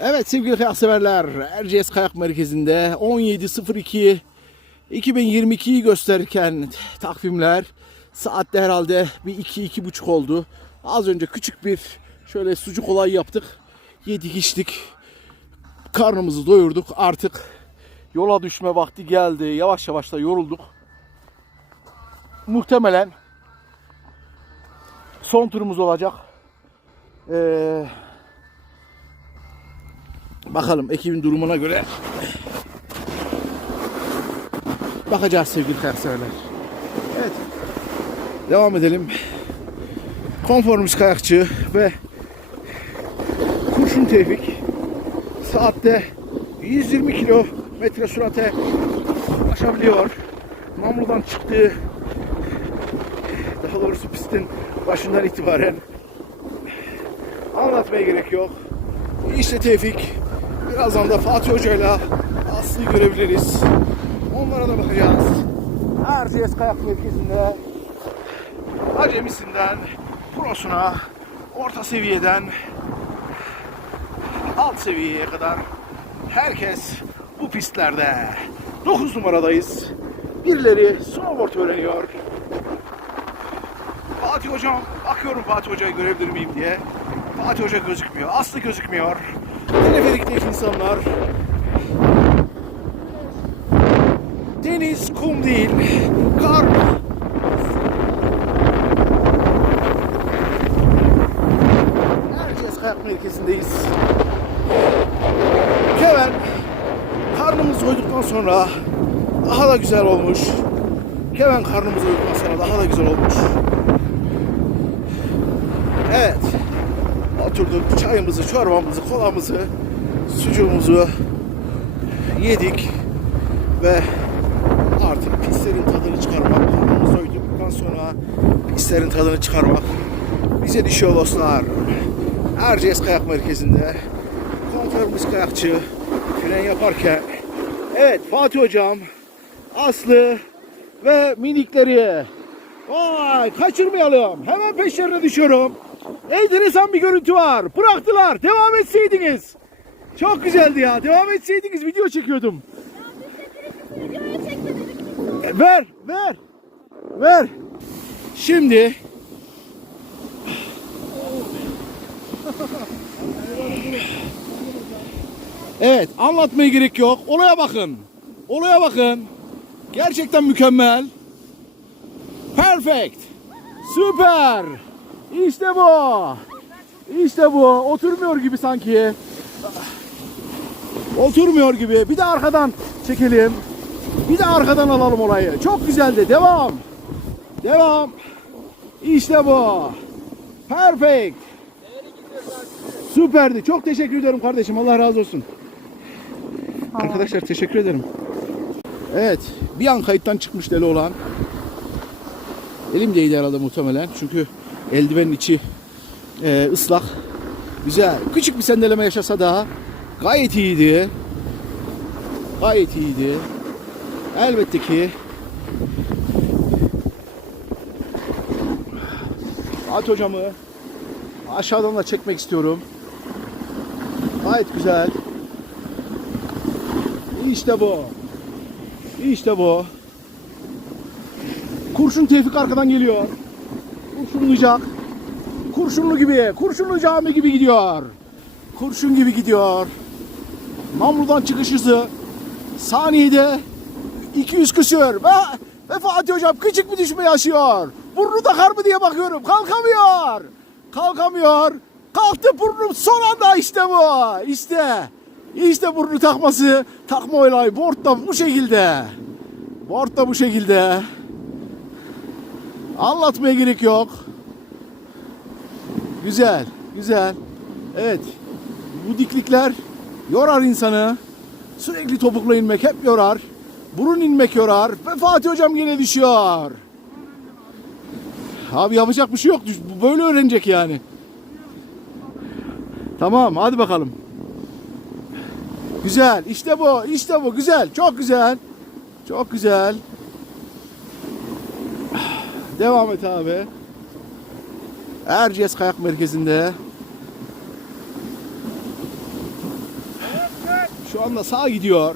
Evet sevgili kayak severler Erciyes Kayak Merkezi'nde 17.02 2022'yi gösterirken takvimler saatte herhalde bir 2-2.30 oldu. Az önce küçük bir şöyle sucuk olayı yaptık. Yedik içtik. Karnımızı doyurduk. Artık yola düşme vakti geldi. Yavaş yavaş da yorulduk. Muhtemelen son turumuz olacak. Ee, Bakalım ekibin durumuna göre bakacağız sevgili kayakseverler. Evet. Devam edelim. Konformist kayakçı ve Kurşun Tevfik saatte 120 kilometre sürate aşabiliyor. Mamlu'dan çıktığı daha doğrusu pistin başından itibaren anlatmaya gerek yok. İşte Tevfik. Birazdan da Fatih Hoca'yla Aslı'yı görebiliriz. Onlara da bakacağız. Erciyes Kayak Merkezi'nde acemisinden prosuna, orta seviyeden alt seviyeye kadar herkes bu pistlerde. 9 numaradayız. Birileri snowboard öğreniyor. Fatih Hocam, bakıyorum Fatih Hoca'yı görebilir miyim diye. Fatih Hoca gözükmüyor, Aslı gözükmüyor. Teleferikteki insanlar. Deniz kum değil, kar. Erciyes Kayak Merkezi'ndeyiz. Keven karnımız doyduktan sonra daha da güzel olmuş. Keven karnımız doyduktan sonra daha da güzel olmuş. Evet. Oturduk çayımızı, çorbamızı, kolamızı, sucuğumuzu yedik ve artık pislerin tadını çıkarmak, karnımız doyduktan sonra pislerin tadını çıkarmak bize düşüyor dostlar. Erciyes Kayak Merkezi'nde konformist kayakçı fren yaparken evet Fatih Hocam, Aslı ve minikleri Vay kaçırmayalım. Hemen peşlerine düşüyorum. Enteresan bir görüntü var. Bıraktılar. Devam etseydiniz. Çok güzeldi ya. Devam etseydiniz video çekiyordum. Ver, ver. Ver. Şimdi Evet, anlatmaya gerek yok. Olaya bakın. Olaya bakın. Gerçekten mükemmel. Perfect. Süper. İşte bu. İşte bu. Oturmuyor gibi sanki. Oturmuyor gibi. Bir de arkadan çekelim. Bir de arkadan alalım olayı. Çok güzeldi. Devam. Devam. İşte bu. Perfect. Süperdi. Çok teşekkür ederim kardeşim. Allah razı olsun. Arkadaşlar teşekkür ederim. Evet. Bir an kayıttan çıkmış deli olan. Elim değdi herhalde muhtemelen. Çünkü eldivenin içi e, ıslak. Güzel. Küçük bir sendeleme yaşasa da gayet iyiydi. Gayet iyiydi. Elbette ki At hocamı aşağıdan da çekmek istiyorum. Gayet güzel. İşte bu. İşte bu. Kurşun Tevfik arkadan geliyor. Kurşunlayacak. Kurşunlu gibi, kurşunlu cami gibi gidiyor. Kurşun gibi gidiyor. Namlu'dan çıkış hızı saniyede 200 küsür ve, ve Fatih Hocam küçük bir düşme yaşıyor. Burnu takar mı diye bakıyorum. Kalkamıyor. Kalkamıyor. Kalktı burnum son anda işte bu. İşte. İşte burnu takması. Takma olayı. Board da bu şekilde. Board da bu şekilde. Anlatmaya gerek yok. Güzel, güzel. Evet. Bu diklikler yorar insanı. Sürekli topukla inmek hep yorar. Burun inmek yorar. Ve Fatih hocam yine düşüyor. Abi yapacak bir şey yok. Böyle öğrenecek yani. Tamam hadi bakalım. Güzel. İşte bu. işte bu. Güzel. Çok güzel. Çok güzel. Devam et abi. Erciyes Kayak Merkezi'nde Şu anda sağa gidiyor.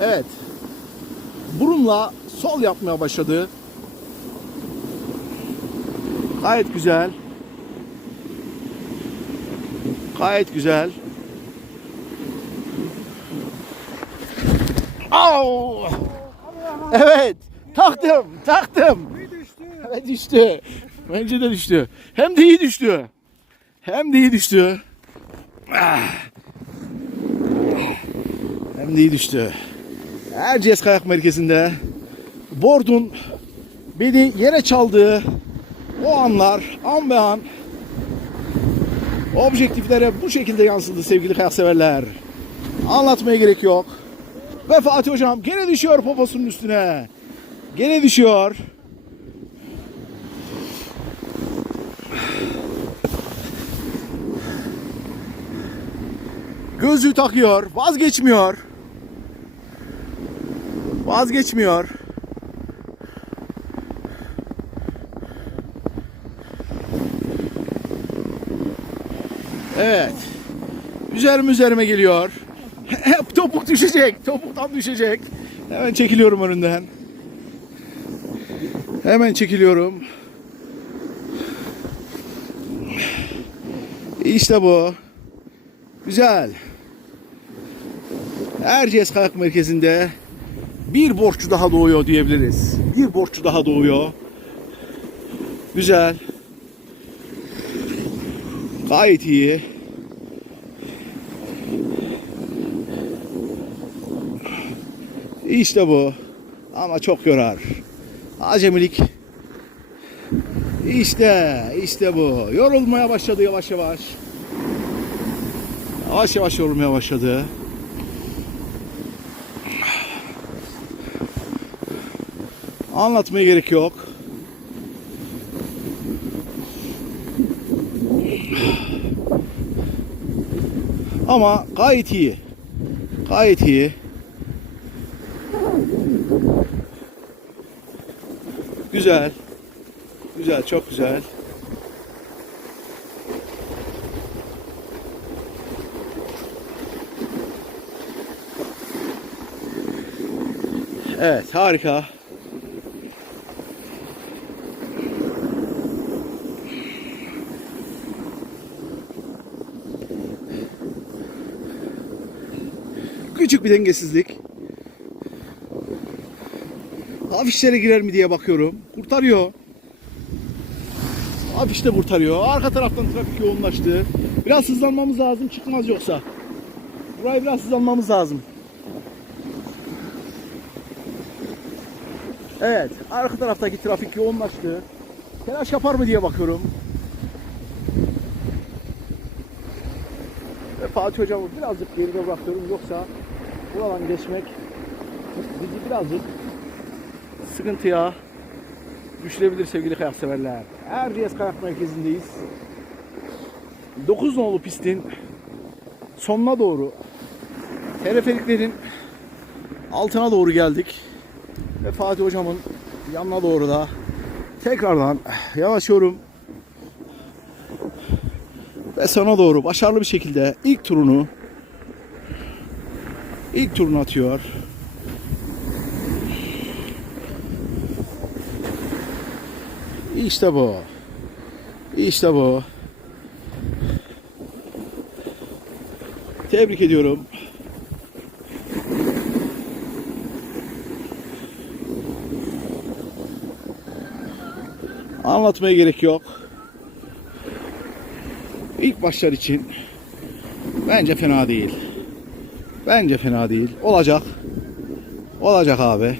Evet. Burunla sol yapmaya başladı. Gayet güzel. Gayet güzel. Au! Evet. Taktım. Taktım. Düştü. Bence de düştü. Hem de iyi düştü. Hem de iyi düştü. Ah. Hem de iyi düştü. Erciyes Kayak Merkezi'nde Bord'un beni yere çaldığı o anlar an be an objektiflere bu şekilde yansıdı sevgili kayak severler. Anlatmaya gerek yok. Ve Fatih Hocam gene düşüyor poposunun üstüne. Gene düşüyor. Gözlüğü takıyor. Vazgeçmiyor. Vazgeçmiyor. Evet. Üzerime üzerime geliyor. Hep topuk düşecek. Topuktan düşecek. Hemen çekiliyorum önünden. Hemen çekiliyorum. İşte bu. Güzel. Erciyes Kayak Merkezi'nde bir borçlu daha doğuyor diyebiliriz. Bir borçlu daha doğuyor. Güzel. Gayet iyi. İşte bu. Ama çok yorar. Acemilik. İşte, işte bu. Yorulmaya başladı yavaş yavaş. Yavaş yavaş yorulmaya başladı. Anlatmaya gerek yok. Ama gayet iyi. Gayet iyi. Güzel. Güzel, çok güzel. Evet, harika. Küçük bir dengesizlik. Afişlere girer mi diye bakıyorum. Kurtarıyor. Afiş de kurtarıyor. Arka taraftan trafik yoğunlaştı. Biraz hızlanmamız lazım çıkmaz yoksa. Burayı biraz hızlanmamız lazım. Evet. Arka taraftaki trafik yoğunlaştı. Telaş yapar mı diye bakıyorum. Ve Fatih hocamı birazcık geride bırakıyorum. Yoksa buradan geçmek bizi birazcık sıkıntıya düşürebilir sevgili kayak severler. Erciyes Kayak Merkezi'ndeyiz. 9 nolu pistin sonuna doğru teleferiklerin altına doğru geldik. Ve Fatih hocamın yanına doğru da tekrardan yavaşlıyorum. Ve sona doğru başarılı bir şekilde ilk turunu ilk turunu atıyor. İşte bu. İşte bu. Tebrik ediyorum. Anlatmaya gerek yok. İlk başlar için bence fena değil. Bence fena değil. Olacak. Olacak abi.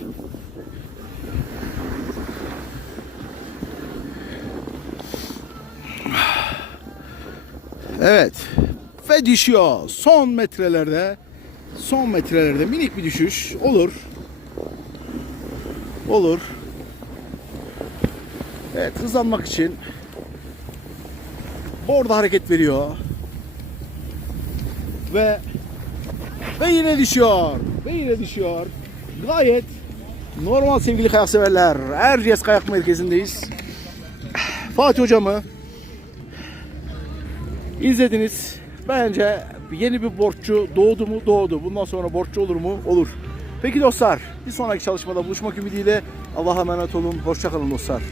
Evet. Ve düşüyor. Son metrelerde son metrelerde minik bir düşüş olur. Olur. Evet hızlanmak için Borda hareket veriyor. Ve ve yine düşüyor. Ve yine düşüyor. Gayet normal sevgili kayak severler. Erciyes Kayak Merkezi'ndeyiz. Fatih hocamı izlediniz. Bence Yeni bir borççu doğdu mu? Doğdu. Bundan sonra borçlu olur mu? Olur. Peki dostlar bir sonraki çalışmada buluşmak ümidiyle Allah'a emanet olun. Hoşçakalın dostlar.